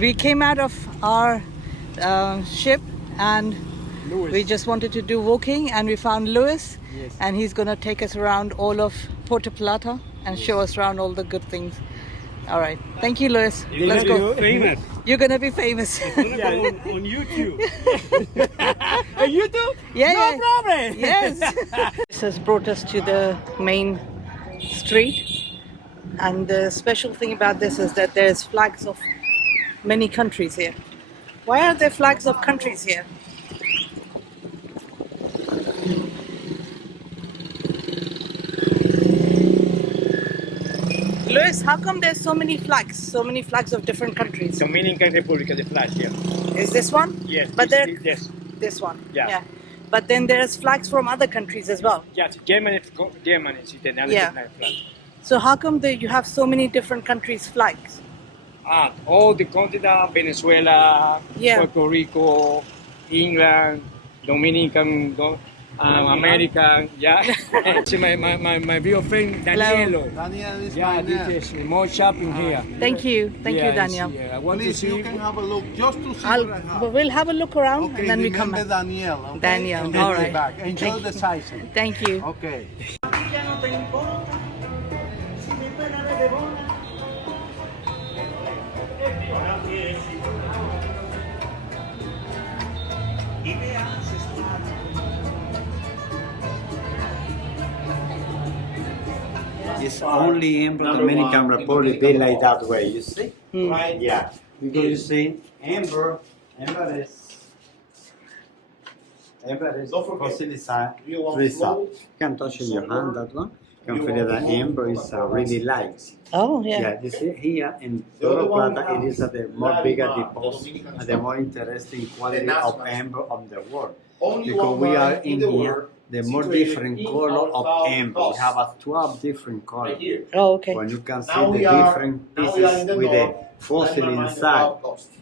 We came out of our ship and we just wanted to do walking, and we found Lewis. Yes. And he's going to take us around all of Puerto Plata and show us around all the good things. All right. Thank you, Lewis. Let's go. Famous. You're going to be famous. Yeah, on YouTube. On YouTube? Yeah, no yeah. problem. Yes. This has brought us to the main street. And the special thing about this is that there's flags of many countries here. Why are there flags of countries here? Luis, how come there's so many flags of different countries? Dominican Republic, the flag here. Is this one? Yes. But there, Yes. this one. Yeah. But then there's flags from other countries as well. Yes. Germany is the Yeah. national flag. So how come you have so many different countries' flags? All the continent, Venezuela, Yeah. Puerto Rico, England, Dominican, American, yeah. See my real friend Danielo. Daniel is Yeah, my this is more shopping here. Thank you, Yeah, Daniel. I want Please, to see. you can have a look just to see what I have. We'll have a look around Okay, and then we come remember back. Daniel, okay? Daniel, And then all we're right. back. Enjoy Thank the you. sightseeing. Thank you. Okay. It's only in the Dominican Republic be like that way, you see? Hmm. Yeah. Because you see, amber is fossilized crystal. You can touch in your hand that one. You can feel that amber is really light. Oh, yeah. Yeah, you see here in Puerto Plata, it is the more bigger deposit and the more interesting quality of amber of the world. Because we are in here, the more different color of amber. We have 12 different colors. Oh, okay. When you can see the different pieces with the fossil inside.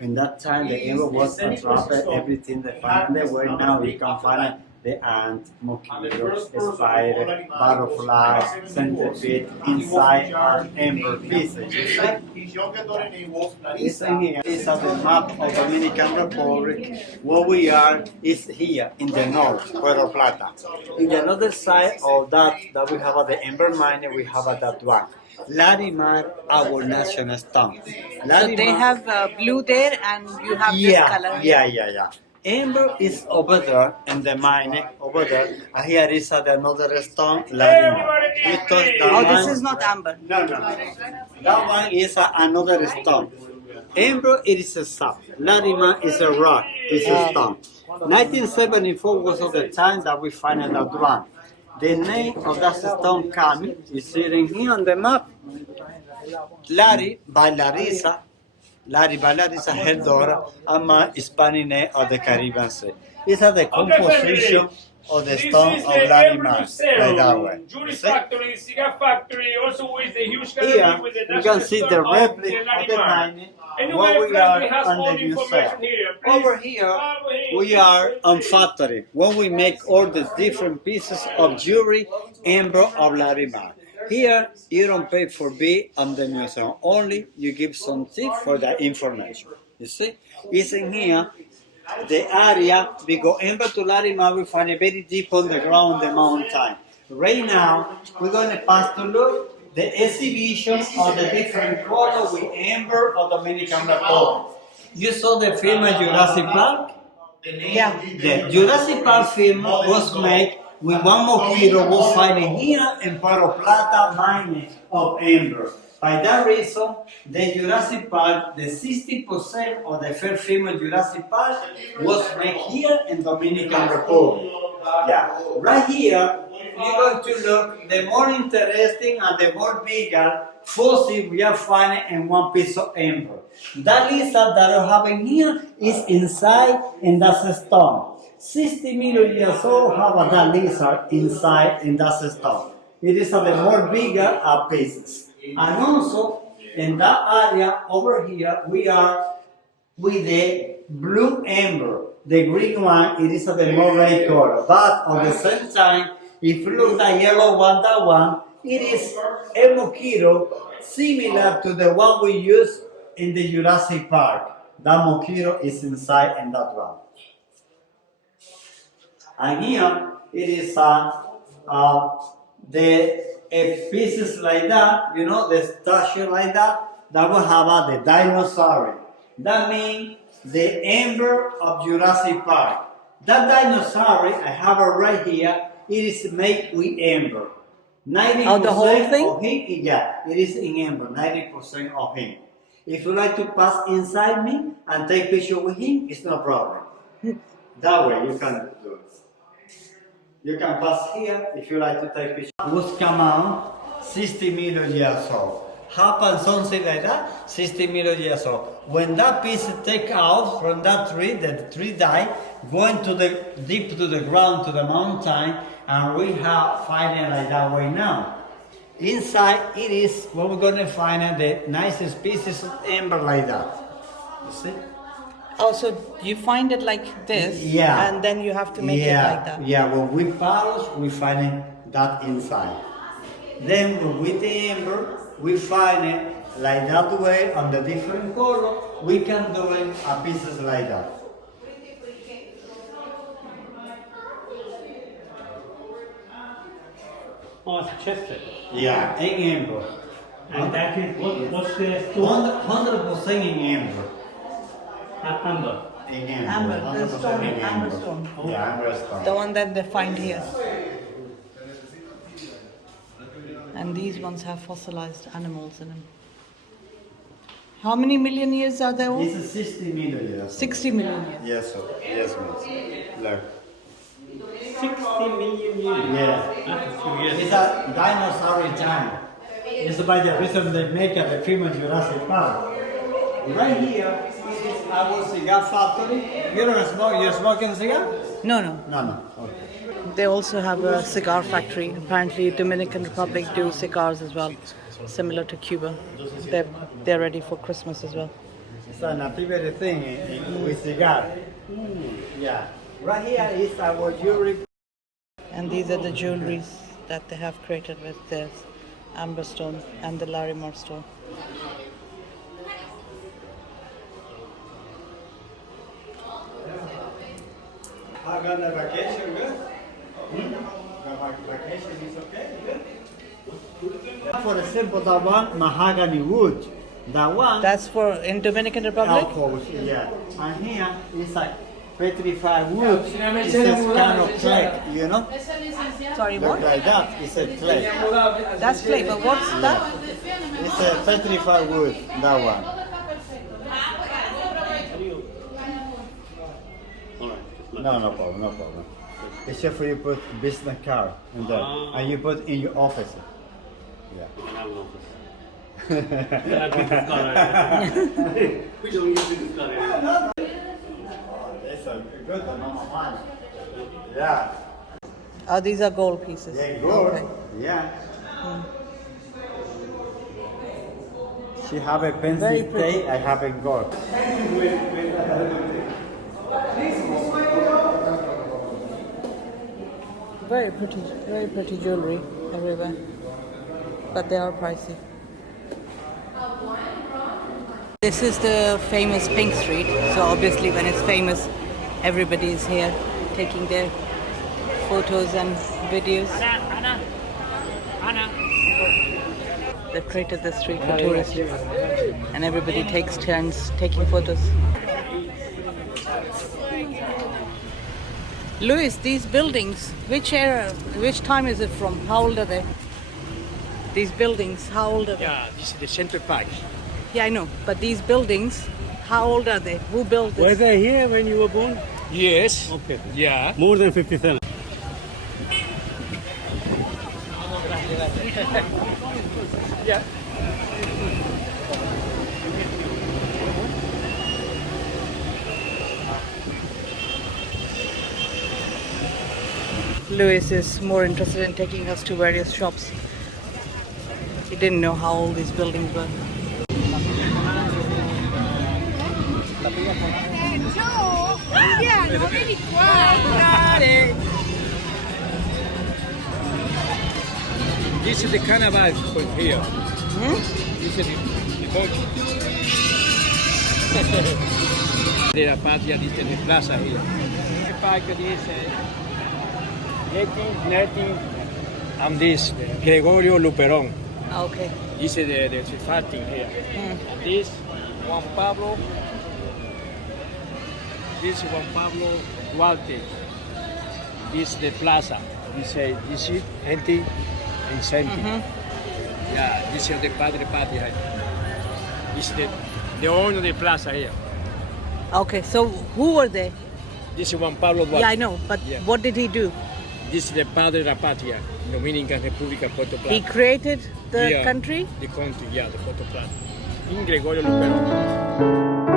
In that time, the amber was attracted everything they find there. Where now you can find the ant, mosquito, spider, butterfly, centipede inside our amber pieces. You see? This thing here is at the map of Dominican Republic. Where we are is here in the north, Puerto Plata. In the other side of that we have at the amber mine, we have at that one. Larimar, our national stone. So they have blue there and you have this color. Yeah. Amber is over there in the mine, over there. And here is another stone, Larimar. Oh, this is not amber. No. That one is another stone. Amber, it is a sap. Larimar is a rock, it's a stone. 1974 was the time that we found that one. The name of that stone coming is sitting here on the map. Larry by Larissa Herdora, and my Spanish name of the Caribbean Sea. These are the composition of the stone of Larimar, like that way. Factory, cigar factory, also with the huge Here, gallery with the you national can see stone the of replica of the Larimar. mining, Anyway, where we friends, we are have on all the the museum. information here. Please Over here, follow him. we are on factory, where we make all the different pieces of jewelry, amber of Larimar. Here, you don't pay for be on the museum, only you give some tip for the information. You see? It's in here, the area, we go amber to Larimar, we find it very deep on the ground, the mountain. Right now, we're going to pass to look the exhibition of the different colors with amber of Dominican Republic. You saw the film of Jurassic Park? Yeah. The Jurassic Park film was made with one mosquito was finding here in Puerto Plata mining of amber. By that reason, the Jurassic Park, the 60% of the first film of Jurassic Park was made here in Dominican Republic. Yeah. Right here, you're going to look the more interesting and the more bigger fossil we are finding in one piece of amber. That lizard that I have in here is inside in that stone. 60 million years old have that lizard inside in that stone. It is the more bigger pieces. And also, in that area over here, we are with the blue amber. The green one, it is the more red color. But at the same time, if you look at the yellow one, that one, it is a mosquito similar to the one we use in the Jurassic Park. that mosquito is inside in that one. And here it is the pieces like that, you know, the statue like that, that will have the dinosaur. That means the ember of Jurassic Park. That dinosaur, I have it right here, it is made with ember. 90% Oh, the whole thing? of him, yeah, it is in ember, 90% of him. If you like to pass inside me and take picture with him, it's no problem. That way you can do it. You can pass here if you like to take picture. Was come out 60 million years old. Happened something like that, 60 million years old. When that piece take out from that tree, the tree died, going to the deep to the ground, to the mountain, and we have find it like that way now. Inside it is what we're gonna find the nicest pieces of amber like that. You see? Oh, so you find it like this, Yeah. and then you have to make it like that. Yeah, when we polish, we find that inside. Then when with the amber, we find it like that way on the different color. We can do it a pieces like that. Oh, it's chested. Yeah, in amber. And that is what's the stone? 100% in amber. Amber. In amber. Amber, the 100% stone, in amber stone. Yeah, amber stone. The one that they find here. And these ones have fossilized animals in them. How many million years are there? This is 60 million years. 60 million years. Yes, sir. Yes, miss. Look. 60 million years. Yeah. That's a few years. It's a dinosaur time. It's by the reason they make at the film Jurassic Park. Right here is our cigar factory. You don't smoke? You're smoking cigar? No, no. No, no. Okay. They also have a cigar factory. Apparently, Dominican Republic do cigars as well, similar to Cuba. They're ready for Christmas as well. It's a nativity thing with cigar. Yeah. Right here is our jewelry. And these are the jewelries that they have created with the amber stone and the Larimar stone. I got a vacation, good? Vacation is okay, good? For the simple, that one, mahogany wood. That one, That's for in Dominican Republic? alcohol, yeah. And here is like petrified wood. It's a kind of clay, you know? Sorry, Look what? like that, it's a clay. That's clay, but what's that? It's a petrified wood, that one. No, no problem, no problem. It's just for you put business card in there, and you put in your office. Yeah. We don't use this card anymore. That's a good amount of money. Yeah. Oh, these are gold pieces. Yeah, good. Okay. Yeah. She have a Very pencil pretty. stay, I have a gold. Very pretty jewelry everywhere. But they are pricey. This is the famous Pink Street. So obviously when it's famous, everybody is here taking their photos and videos. They've created the street for tourists. And everybody takes turns taking photos. Luis, these buildings, which era, which time is it from? How old are they? These buildings, how old are they? Yeah, this is the Central Park. Yeah, I know. But these buildings, how old are they? Who built Were this? they here when you were born? Yes. Okay. Yeah. More than 50,000. Yeah. Luis is more interested in taking us to various shops. He didn't know how old these buildings were. This is the carnival from here. This is the boat. De la patria, this is the plaza here. The park is 18, and this Gregorio Luperón. Okay. This is the fighting here. And this Juan Pablo. This Juan Pablo Duarte. This the plaza. This is empty and empty. Yeah, this is the Padre Patria. This is the owner of the plaza here. Okay, so who were they? This is Juan Pablo Duarte. Yeah, I know, but Yeah. what did he do? This is the Padre de la Patria, Dominican República Puerto Plata. He created the Yeah, country? The country, yeah, the Puerto Plata. In Gregorio Luperón.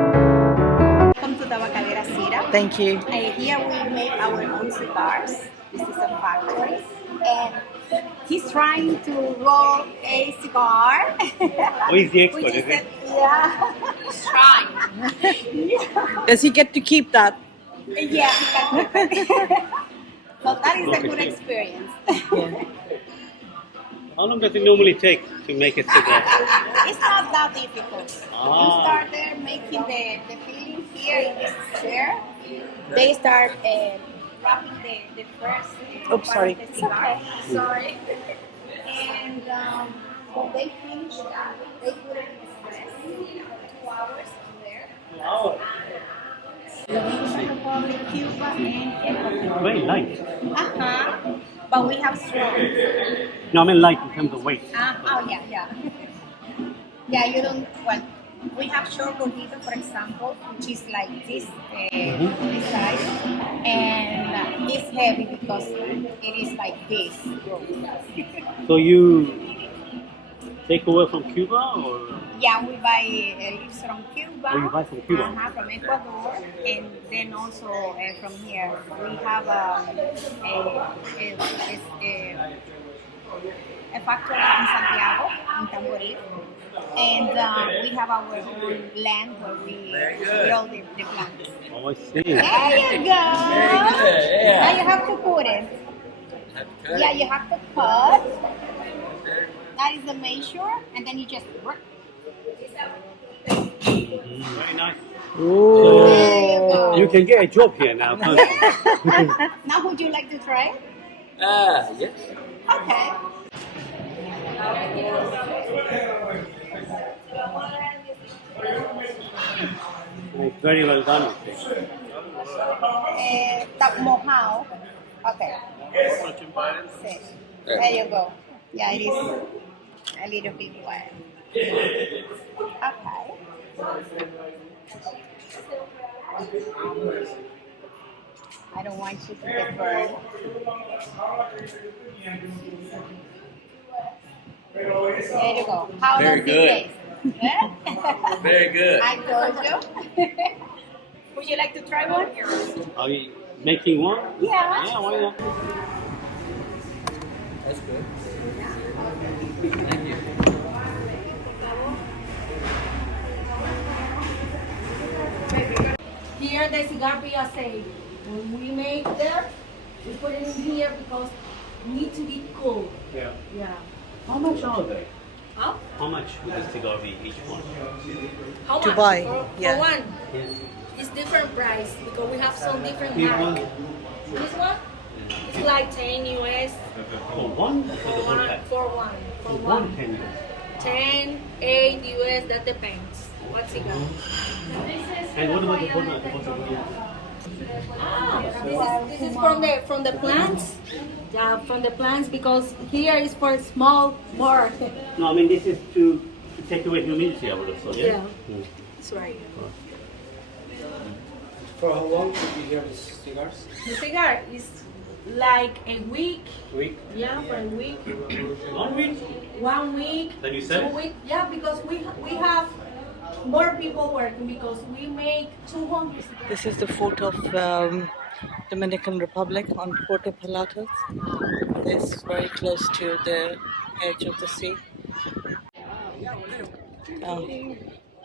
Welcome to Tabacalera Syrup. Thank you. Here we make our own cigars. This is a factory. And he's trying to roll a cigar. Oh, he's the expert, Which is he? Yeah. He's trying. Yeah. Does he get to keep that? Yeah, he can keep it. So that is a good experience. How long does it normally take to make a cigar? It's not that difficult. Ah. You start there making the filling here in this chair. They start wrapping the first Oops, part sorry. of the cigar. Sorry. And when they finish that, they put it in the press 2 hours in there. Wow. Dominican Republic, Cuba, and Ecuador. Very light. Uh-huh. But we have strong. No, I mean light in terms of weight. Oh, yeah, yeah. Yeah, you don't, well, we have short gordito, for example, which is like this, this size, and it's heavy because it is like this. So you take over from Cuba or? Yeah, we buy leaves from Cuba. Oh, you buy from Cuba? From Ecuador, and then also from here. We have a factory in Santiago, in Tamboril, and we have our own land where we grow the plants. Oh, I see. There you go. Now you have to put it. Yeah, you have to cut. That is the measure, and then you just work. Very nice. There you go. You can get a job here now, can't you? Now, would you like to try? Yes. Okay. It's very well done. Mojado. Okay. Sí. There you go. Yeah, it is a little bit wet. Okay. I don't want you to get burned. There you go. How Very does good. it taste? Good? Very good. I told you. Would you like to try one? Are you making one? Yeah. Yeah, why not? That's good. Here the cigar be safe. When we make them, we put it in here because it need to be cool. Yeah. Yeah. How much are they? Huh? How much would the cigar be each one? How To much? buy, For yeah. one, Yes. it's different price because we have some different Big one? mark. This one, it's like 10 US For one or for for the whole one. pack? For one. For For one. one 10 years. 10, 8 US, that depends. What cigar? And what about the bottom? This is from the plants. Yeah, from the plants because here is for small more. No, I mean this is to take away humidity. I would have thought. Yeah. That's right. For how long did you have the cigars? The cigar is like a week. Week. Yeah, for a week. 1 week. 1 week. Then you sell? 2 weeks. Yeah, because we have more people working because we make 200 cigars. This is the fort of Dominican Republic on Puerto Plata. It's very close to the edge of the sea.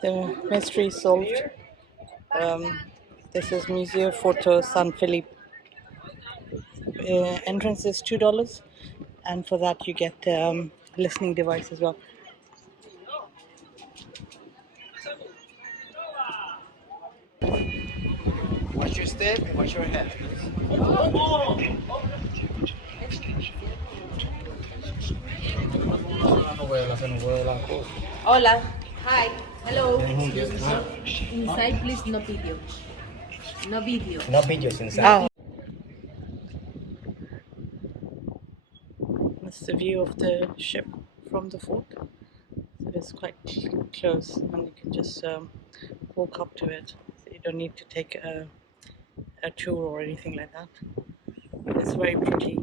The mystery is solved. This is Museo Foto San Felipe. Entrance is $2, and for that you get listening device as well. Watch your step and watch your head. Hola. Hi. Hello. Inside, please, no video. No video. No videos inside. That's the view of the ship from the fort. So it's quite close, and you can just walk up to it. So you don't need to take a tour or anything like that. It's very pretty.